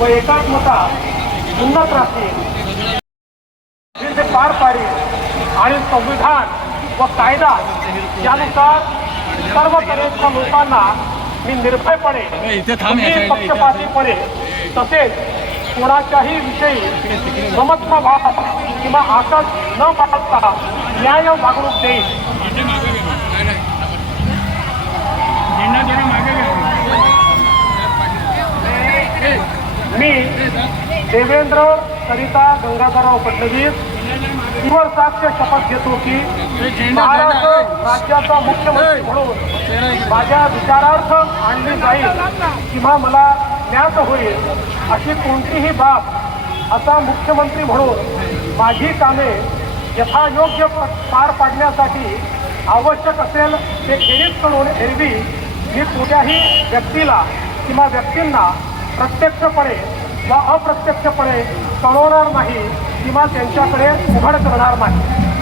व एकात्मता उन्नत राहतील ते पार पाडेल आणि संविधान व कायदा यानुसार सर्व तऱ्हेच्या लोकांना मी निर्भयपणे पक्षपातीपणे तसेच कोणाच्याही विषयी समत्वभाव किंवा आकल न बाळगता न्याय वागणूक देईल। मी देवेंद्र सरिता गंगाधरराव फडणवीस ईश्वर साक्ष शपथ घेतो की महाराष्ट्र राज्याचा मुख्यमंत्री म्हणून माझ्या विचारार्थ आणली जाईल किंवा मला ज्ञात होईल अशी कोणतीही बाब आता मुख्यमंत्री म्हणून माझी कामे यथायोग्य पार पाडण्यासाठी आवश्यक असेल ते खेरीज करून एरवी मी कोणत्याही व्यक्तीला किंवा व्यक्तींना प्रत्यक्षपणे व अप्रत्यक्षपणे कळवणार नाही किंवा त्यांच्याकडे उघड करणार नाही।